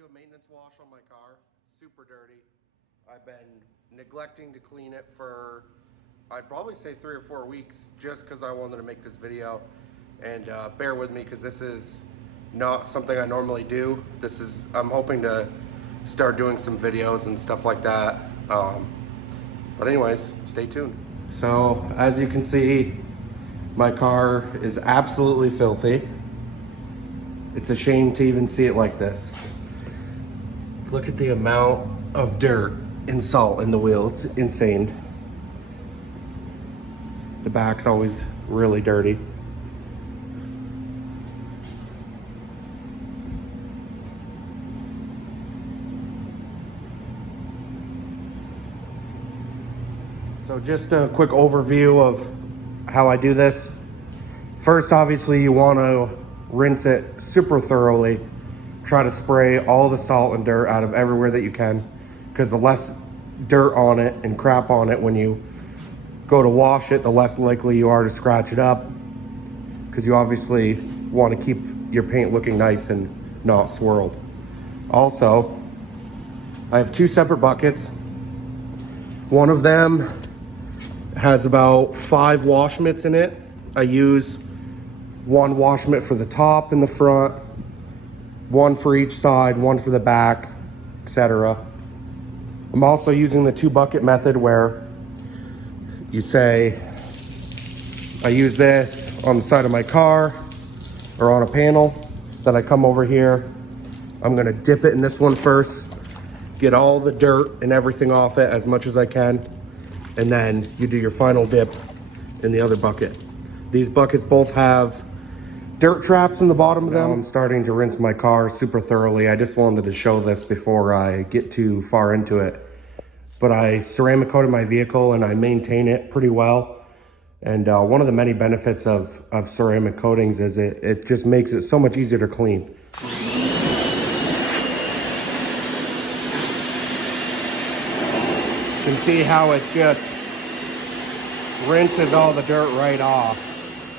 do a maintenance wash on my car. It's super dirty. I've been neglecting to clean it for, I'd probably say 3 or 4 weeks, just because I wanted to make this video. And bear with me, because this is not something I normally do. I'm hoping to start doing some videos and stuff like that. But anyways, stay tuned. So as you can see, my car is absolutely filthy. It's a shame to even see it like this. Look at the amount of dirt and salt in the wheel. It's insane. The back's always really dirty. So just a quick overview of how I do this. First, obviously, you want to rinse it super thoroughly. Try to spray all the salt and dirt out of everywhere that you can, because the less dirt on it and crap on it when you go to wash it, the less likely you are to scratch it up, because you obviously want to keep your paint looking nice and not swirled. Also, I have 2 separate buckets. One of them has about 5 wash mitts in it. I use 1 wash mitt for the top and the front, 1 for each side, 1 for the back, etc. I'm also using the 2 bucket method, where you say, I use this on the side of my car or on a panel, then I come over here, I'm gonna dip it in this one first, get all the dirt and everything off it as much as I can, and then you do your final dip in the other bucket. These buckets both have dirt traps in the bottom of them. Now I'm starting to rinse my car super thoroughly. I just wanted to show this before I get too far into it. But I ceramic coated my vehicle and I maintain it pretty well. And one of the many benefits of ceramic coatings is it just makes it so much easier to clean. You can see how it just rinses all the dirt right off.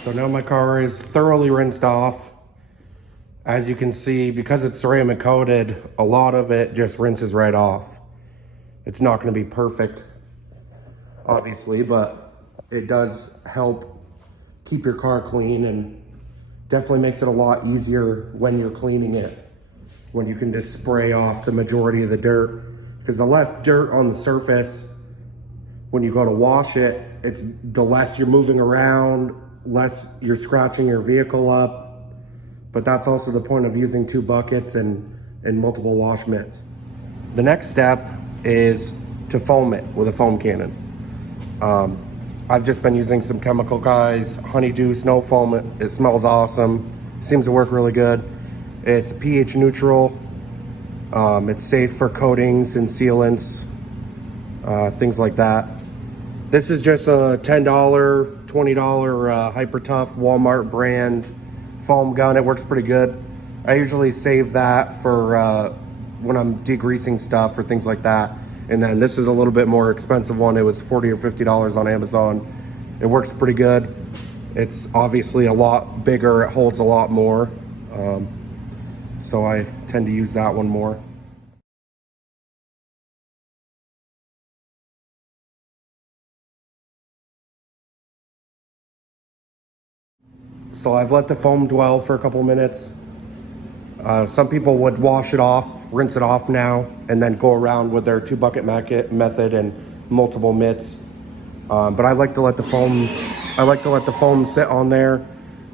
So now my car is thoroughly rinsed off. As you can see, because it's ceramic coated, a lot of it just rinses right off. It's not going to be perfect, obviously, but it does help keep your car clean, and definitely makes it a lot easier when you're cleaning it, when you can just spray off the majority of the dirt. Because the less dirt on the surface, when you go to wash it, the less you're moving around, less you're scratching your vehicle up. But that's also the point of using 2 buckets and multiple wash mitts. The next step is to foam it with a foam cannon. I've just been using some Chemical Guys Honeydew Snow Foam. It smells awesome. Seems to work really good. It's pH neutral. It's safe for coatings and sealants, things like that. This is just a $10, $20 Hyper Tough Walmart brand foam gun. It works pretty good. I usually save that for when I'm degreasing stuff or things like that. And then this is a little bit more expensive one. It was $40 or $50 on Amazon. It works pretty good. It's obviously a lot bigger. It holds a lot more. So I tend to use that one more. So I've let the foam dwell for a couple minutes. Some people would wash it off, rinse it off now, and then go around with their 2 bucket method and multiple mitts. But I like to let the foam sit on there,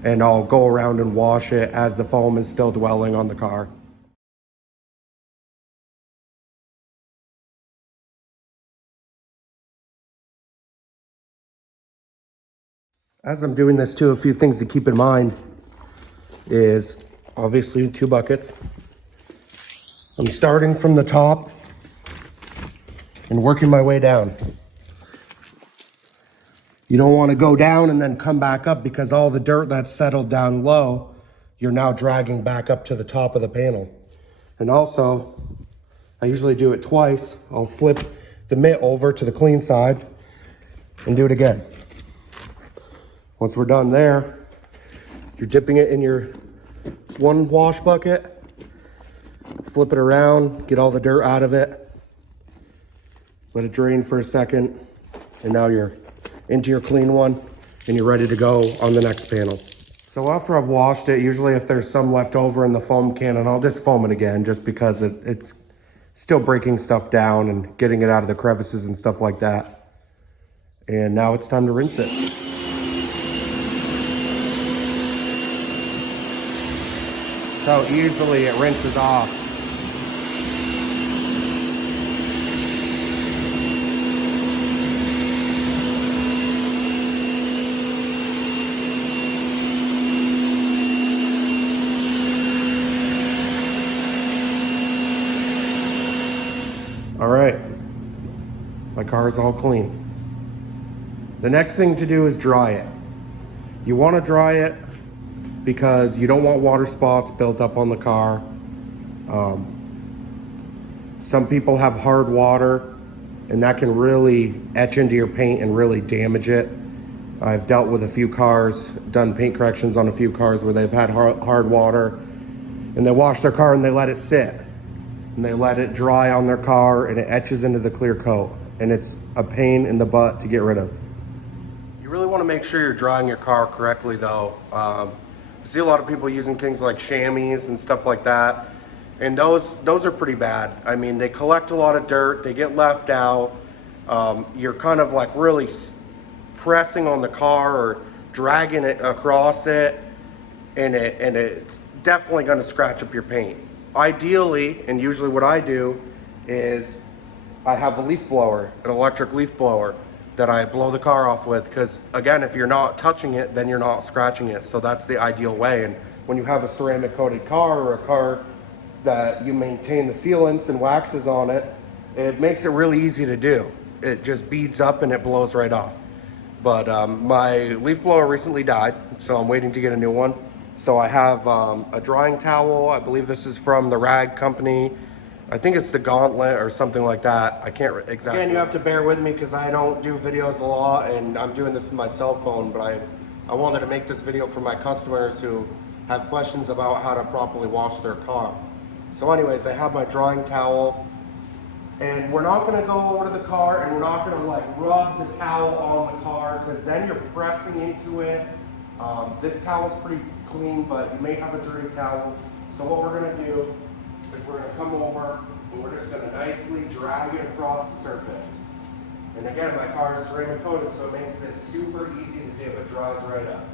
and I'll go around and wash it as the foam is still dwelling on the car. As I'm doing this too, a few things to keep in mind is obviously 2 buckets. I'm starting from the top and working my way down. You don't want to go down and then come back up, because all the dirt that's settled down low, you're now dragging back up to the top of the panel. And also, I usually do it twice. I'll flip the mitt over to the clean side and do it again. Once we're done there, you're dipping it in your 1 wash bucket, flip it around, get all the dirt out of it, let it drain for a second, and now you're into your clean one and you're ready to go on the next panel. So after I've washed it, usually if there's some left over in the foam can, I'll just foam it again just because it's still breaking stuff down and getting it out of the crevices and stuff like that. And now it's time to rinse it. So easily it rinses off. All right, my car is all clean. The next thing to do is dry it. You want to dry it because you don't want water spots built up on the car. Some people have hard water and that can really etch into your paint and really damage it. I've dealt with a few cars, done paint corrections on a few cars where they've had hard water and they wash their car and they let it sit. And they let it dry on their car and it etches into the clear coat. And it's a pain in the butt to get rid of. You really want to make sure you're drying your car correctly though. I see a lot of people using things like chamois and stuff like that. And those are pretty bad. I mean, they collect a lot of dirt, they get left out. You're kind of like really pressing on the car or dragging it across it. And it's definitely going to scratch up your paint. Ideally, and usually what I do is I have a leaf blower, an electric leaf blower that I blow the car off with, because again, if you're not touching it, then you're not scratching it. So that's the ideal way. And when you have a ceramic coated car or a car that you maintain the sealants and waxes on it, it makes it really easy to do. It just beads up and it blows right off. But my leaf blower recently died, so I'm waiting to get a new one. So I have a drying towel. I believe this is from the Rag Company. I think it's the Gauntlet or something like that. I can't exactly. Again, you have to bear with me because I don't do videos a lot and I'm doing this with my cell phone, but I wanted to make this video for my customers who have questions about how to properly wash their car. So anyways, I have my drying towel and we're not gonna go over to the car and we're not gonna like rub the towel on the car because then you're pressing into it. This towel is pretty clean, but you may have a dirty towel. So what we're gonna do is we're gonna come over and we're just gonna nicely drag it across the surface. And again, my car is ceramic coated, so it makes this super easy to do. It dries right up.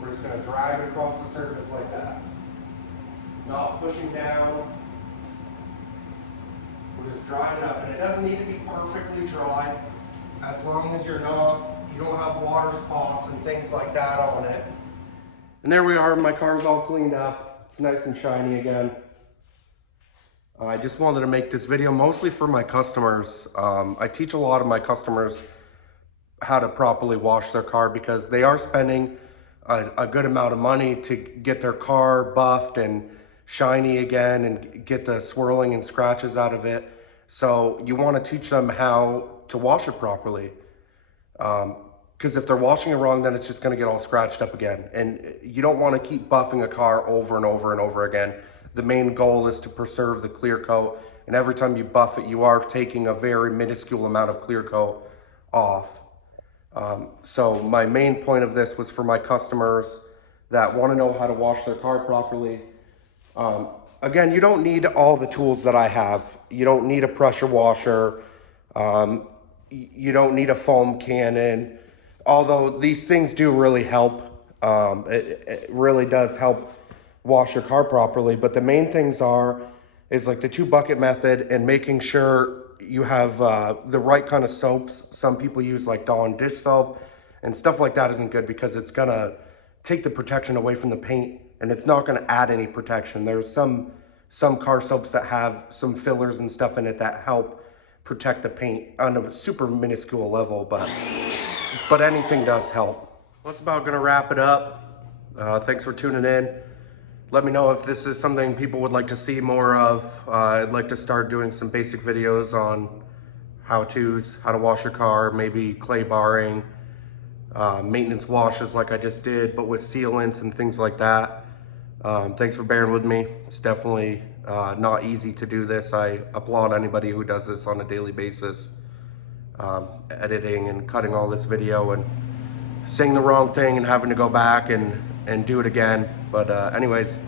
We're just gonna drag it across the surface like that. Not pushing down. We're just drying it up. And it doesn't need to be perfectly dry, as long as you don't have water spots and things like that on it. And there we are, my car's all cleaned up. It's nice and shiny again. I just wanted to make this video mostly for my customers. I teach a lot of my customers how to properly wash their car because they are spending a good amount of money to get their car buffed and shiny again and get the swirling and scratches out of it. So you want to teach them how to wash it properly. Because if they're washing it wrong, then it's just going to get all scratched up again. And you don't want to keep buffing a car over and over and over again. The main goal is to preserve the clear coat. And every time you buff it, you are taking a very minuscule amount of clear coat off. So my main point of this was for my customers that want to know how to wash their car properly. Again, you don't need all the tools that I have. You don't need a pressure washer. You don't need a foam cannon. Although these things do really help. It really does help wash your car properly. But the main things is like the 2-bucket method and making sure you have the right kind of soaps. Some people use like Dawn dish soap and stuff like that isn't good because it's gonna take the protection away from the paint and it's not gonna add any protection. There's some car soaps that have some fillers and stuff in it that help protect the paint on a super minuscule level, but anything does help. That's about gonna wrap it up. Thanks for tuning in. Let me know if this is something people would like to see more of. I'd like to start doing some basic videos on how-tos, how to wash your car, maybe clay barring, maintenance washes like I just did, but with sealants and things like that. Thanks for bearing with me. It's definitely Not easy to do this. I applaud anybody who does this on a daily basis. Editing and cutting all this video and saying the wrong thing and having to go back and do it again. But anyways,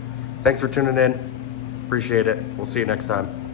thanks for tuning in. Appreciate it. We'll see you next time.